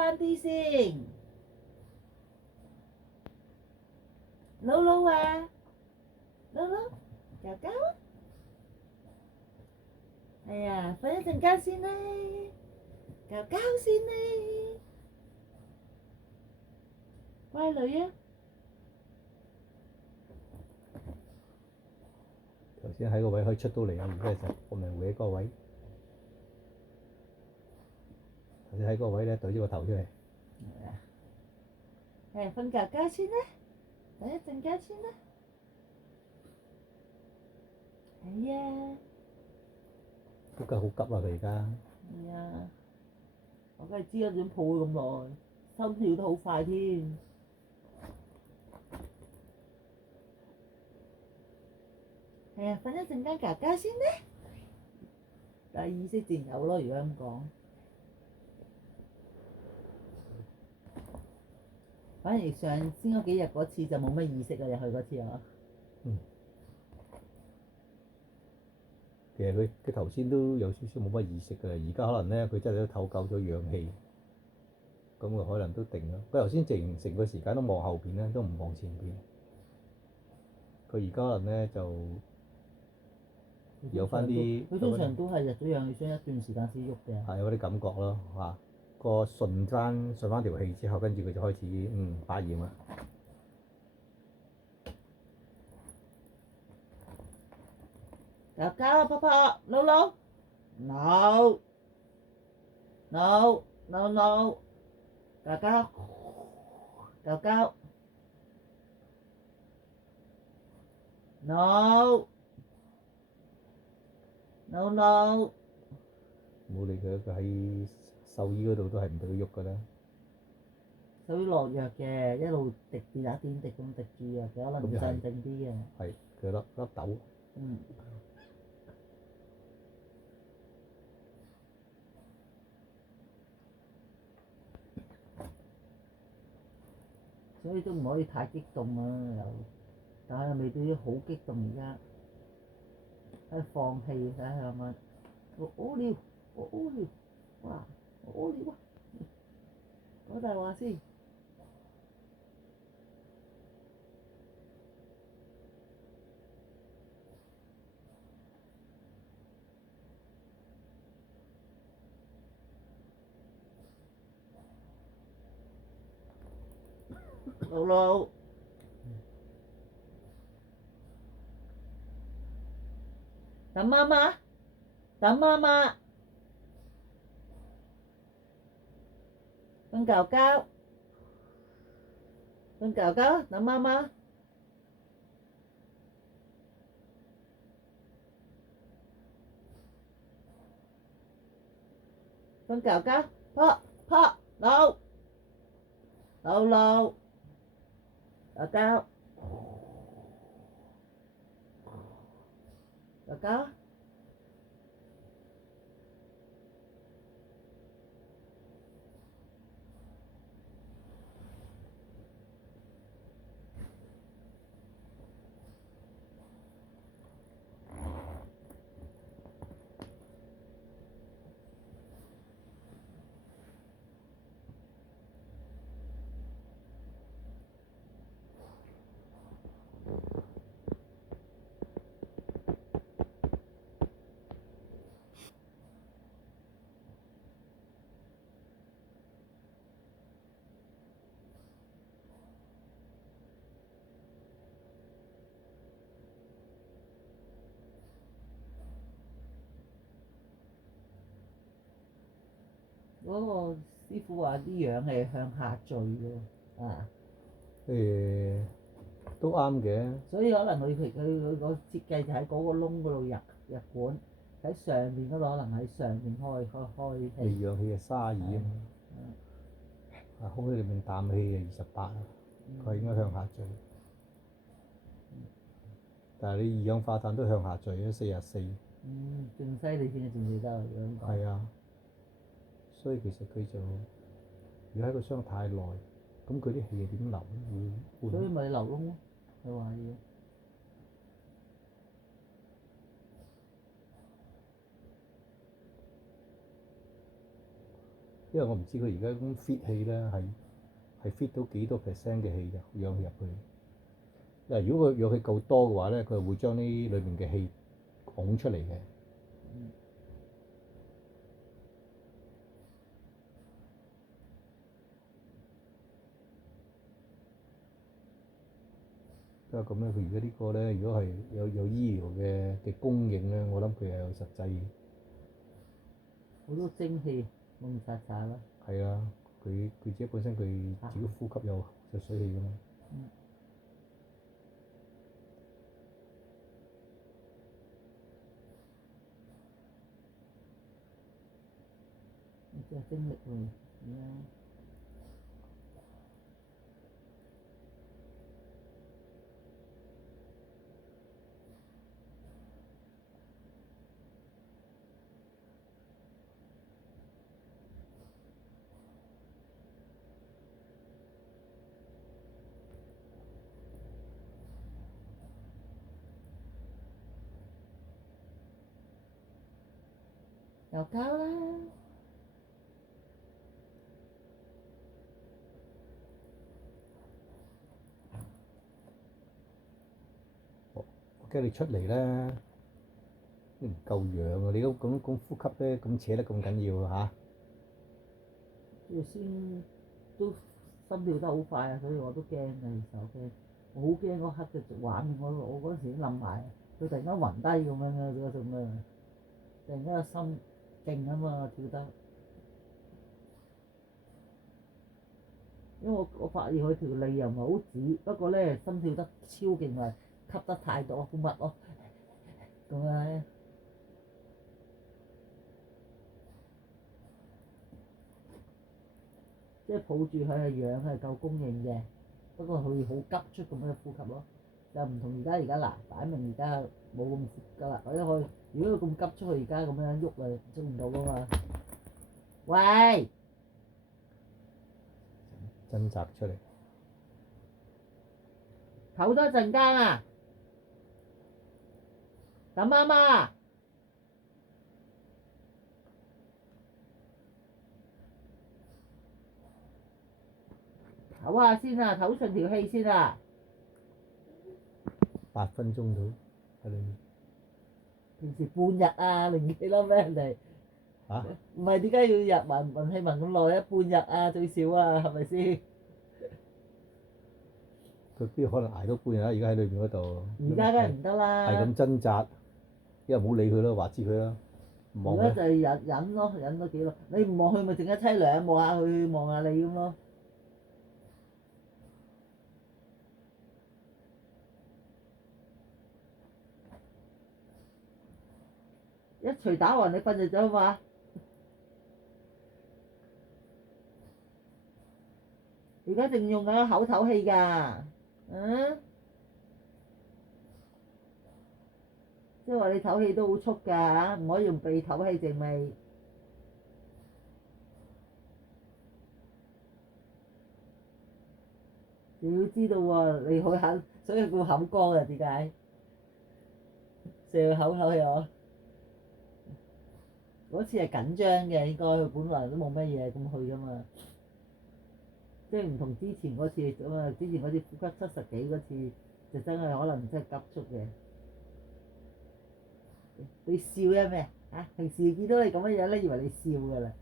翻啲先。撈撈啊，撈撈，搞搞啊！係啊，瞓一陣間先啦，搞搞先啦，乖女啊！頭先喺個位可以出到嚟啊，而家就我咪搲嗰個位。頭先喺嗰個位咧，對咗個頭出嚟。係瞓覺覺先啦，瞓一陣間先啦。係啊，都覺得好急啊！佢而家。係啊，我梗係知啦，點抱佢咁耐，心跳得好快添。係啊，瞓一陣間覺覺先啦。但係意識自然有咯，如果咁講。反而上先嗰幾日嗰次就冇乜意識啊，入去嗰次啊。其實佢頭先都有少少冇乜意識㗎，而家可能咧佢真係都透夠咗氧氣，咁佢可能都定咗。佢頭先成個時間都望後邊咧，都唔望前邊。佢而家可能咧就有翻啲，佢通常都係入咗氧氣箱一段時間先喐嘅。係有啲感覺咯嚇。個順翻條氣之後，跟住佢就開始發炎啦。搞搞泡泡，no no no no no no，搞搞搞搞 no no no，冇理佢，佢喺獸醫嗰度都係唔俾佢喐㗎啦。屬於落藥嘅，一路滴滴打點滴咁滴住藥嘅，可能鎮靜啲嘅。係佢粒豆。所以都唔可以太激動啊！又，但係又未至於好激動而家，喺放氣睇下係咪？我屙尿，我屙尿，哇！我屙尿啊！講大話先。露露，等媽媽，等媽媽，瞓覺覺，瞓覺覺，等媽媽，瞓覺覺，撲撲露露露，覺覺覺覺。嗰個師傅話啲氧係向下墜嘅啊。都啱嘅。所以可能佢個設計就喺嗰個窿嗰度入管，喺上面嗰度可能喺上面開氣。你氧氣係32啊嘛，空氣裏面氮氣係28啊，佢應該向下墜。但係你二氧化碳都向下墜咗44。仲犀利先，仲記得咁講。係啊，所以其實佢就如果喺個箱太耐，咁佢啲氣係點流咧？所以咪流窿咯，佢話要。因為我唔知佢而家咁 fit 氣咧係 fit 到幾多 percent 嘅氣氧氣入去。嗱，如果個氧氣夠多嘅話咧，佢會將呢裏面嘅氣拱出嚟嘅。都係咁咧，佢而家呢個咧，如果係有醫療嘅供應咧，我諗佢係有實際。好多蒸氣蒙查查啦。係啊，佢自己本身佢自己呼吸有水氣㗎嘛。即係精力喎，而家。又交啦！我驚你出嚟咧，都唔夠氧啊！你咁呼吸咧，咁扯得咁緊要嚇。要先都心跳得好快啊，所以我都驚啊，其實我驚，我好驚嗰刻嘅畫面，我嗰陣時已經冧埋，佢突然間暈低咁樣嘅嗰種啊，突然間個心勁啊嘛跳得，因為我發現佢條脷又唔係好直，不過咧心跳得超勁啊，吸得太多好密咯，咁樣。即係抱住佢嘅氧係夠供應嘅，不過佢好急促咁樣呼吸咯，就唔同而家嗱，擺明而家冇咁急啦，因為佢如果佢咁急促，佢而家咁樣喐啊，捉唔到噶嘛。喂，掙扎出嚟。唞多陣間啊，等媽媽。唞下先啊，唞順條氣先啊。8分鐘到喺裏面。平時半日啊，零幾粒咩人哋？嚇？唔係點解要日文氣文咁耐啊？半日啊最少啊，係咪先？佢邊可能捱到半日啊？而家喺裏邊嗰度。而家梗係唔得啦。係咁掙扎，因為唔好理佢咯，話知佢啦。而家就係忍咯，忍多幾耐。你唔望佢咪淨係凄涼，望下佢，望下你咁咯。一錘打暈你瞓着咗嘛？而家正用緊口唞氣㗎，即係話你唞氣都好速㗎，唔可以用鼻唞氣淨味。你要知道喎，你好口，所以叫口乾啊？點解？成日口唞氣我。嗰次係緊張嘅，應該佢本來都冇乜嘢咁去㗎嘛，即係唔同之前嗰次咁啊！之前嗰次呼吸70幾嗰次，就真係可能真係急促嘅。你笑因咩啊？平時見到你咁樣樣咧，以為你笑㗎啦，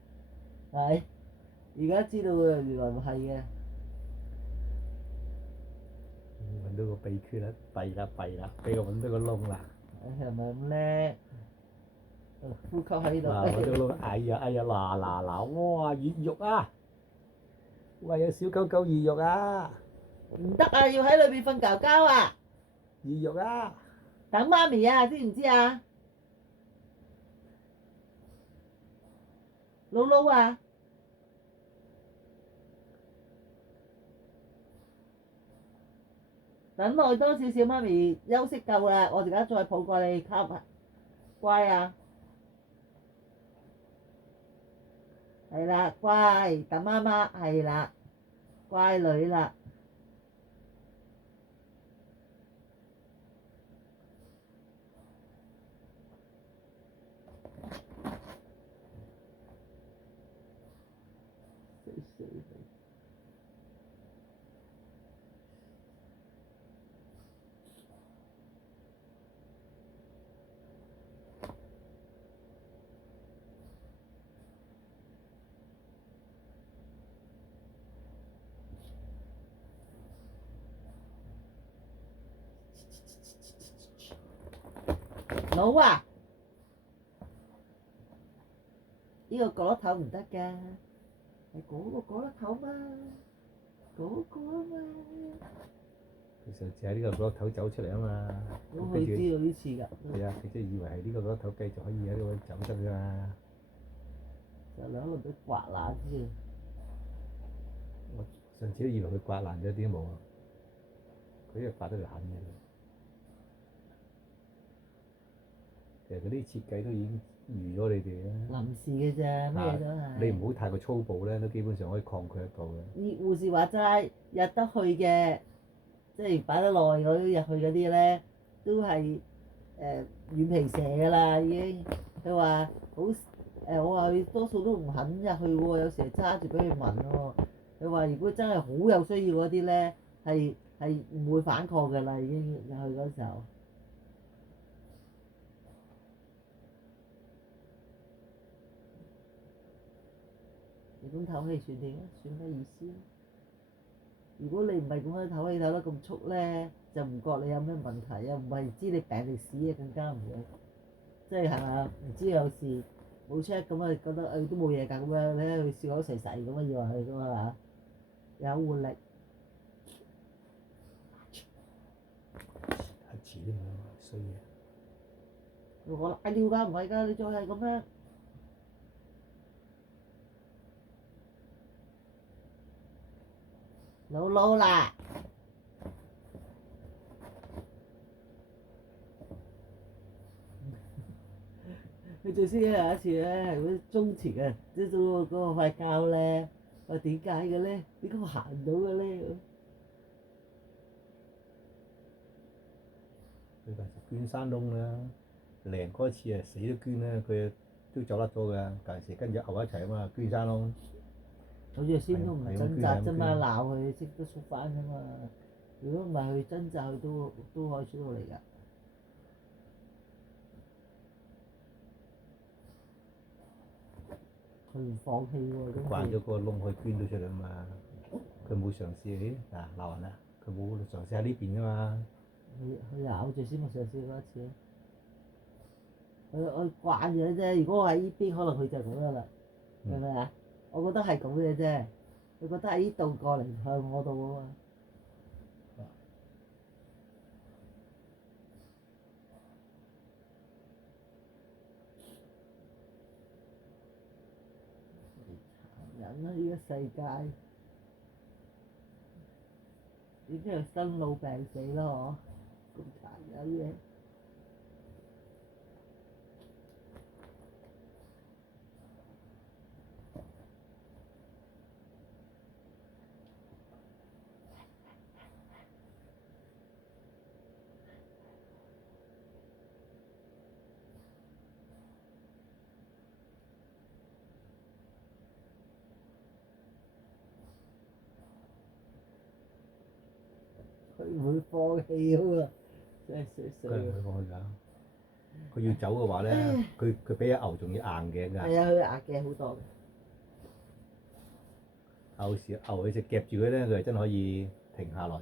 係而家知道啊，原來唔係嘅。揾到個秘訣啦！弊啦弊啦，俾我揾到個窿啦！係咪咁叻？呼吸喺度。嗱，揾到窿，哎呀哎呀，嗱，哇，熱肉啊！喂，有小狗狗熱肉啊！唔得啊！要喺裏邊瞓覺覺啊！熱肉啊！等媽咪啊，知唔知啊？姥姥啊！等耐多少少，媽咪休息夠啦，我而家再抱過你吸啊！乖啊！係啦，乖，等媽媽，係啦，乖女啦。佬啊！呢個角落頭唔得㗎，係嗰個角落頭嘛，嗰個啊嘛。佢上次喺呢個角落頭走出嚟啊嘛，佢知道呢次㗎。係啊，佢即係以為係呢個角落頭繼續可以喺呢度走得㗎嘛。就兩輪都刮爛啫。我上次都以為佢刮爛咗，點冇啊？佢又刮得嚟狠嘅。其實嗰啲設計都已經預咗你哋啦。臨時嘅啫，咩都係。你唔好太過粗暴咧，都基本上可以抗拒得到嘅。啲護士話齋入得去嘅，即係擺得耐嗰啲入去嗰啲咧，都係軟皮蛇㗎啦已經。佢話好我話佢多數都唔肯入去喎，有時係揸住俾佢聞喎。佢話如果真係好有需要嗰啲咧，係唔會反抗㗎啦，已經入去嗰時候。你咁唞氣算點啊？算咩意思？如果你唔係咁樣唞氣唞得咁速咧，就唔覺你有咩問題啊，唔係知你病定屎啊，更加唔會。即係係咪啊？唔知有事冇 check 咁啊，覺得都冇嘢㗎咁樣，你喺度笑口噬噬咁啊，以為係咁啊嘛，有活力。係遲啲嘛，衰嘢。我瀨尿㗎，唔係㗎，你再係咁樣。老老啦！佢最先有一次咧，係嗰啲中前嘅，即係嗰個塊膠咧，我話點解嘅咧？點解我行唔到嘅咧？佢嗰時捐山窿啦，靚嗰次啊死都捐啦，佢都走甩咗㗎。嗰陣時跟住牛一齊啊嘛，捐山窿。好似先都唔掙扎啫嘛，鬧佢即都縮翻啫嘛。如果唔係佢掙扎，佢都可以出到嚟㗎。佢唔放棄喎，咁慣咗個窿可以捐到出嚟啊嘛。佢冇嘗試嗱鬧人啦，佢冇嘗試喺呢邊㗎嘛。佢咬住先咪嘗試過一次。佢慣咗啫，如果我喺呢邊，可能佢就咁㗎啦，係咪啊？我覺得係咁嘅啫。佢覺得喺呢度過嚟向我度啊嘛。殘忍啊！呢個世界已經係生老病死咯，嗬！咁殘忍嘅。佢唔會放棄啊嘛，真係衰衰。佢唔會放棄㗎。佢要走嘅話咧，佢比隻牛仲要硬頸㗎。係啊，佢硬頸好多。牛時牛佢隻夾住佢咧，佢係真可以停下來。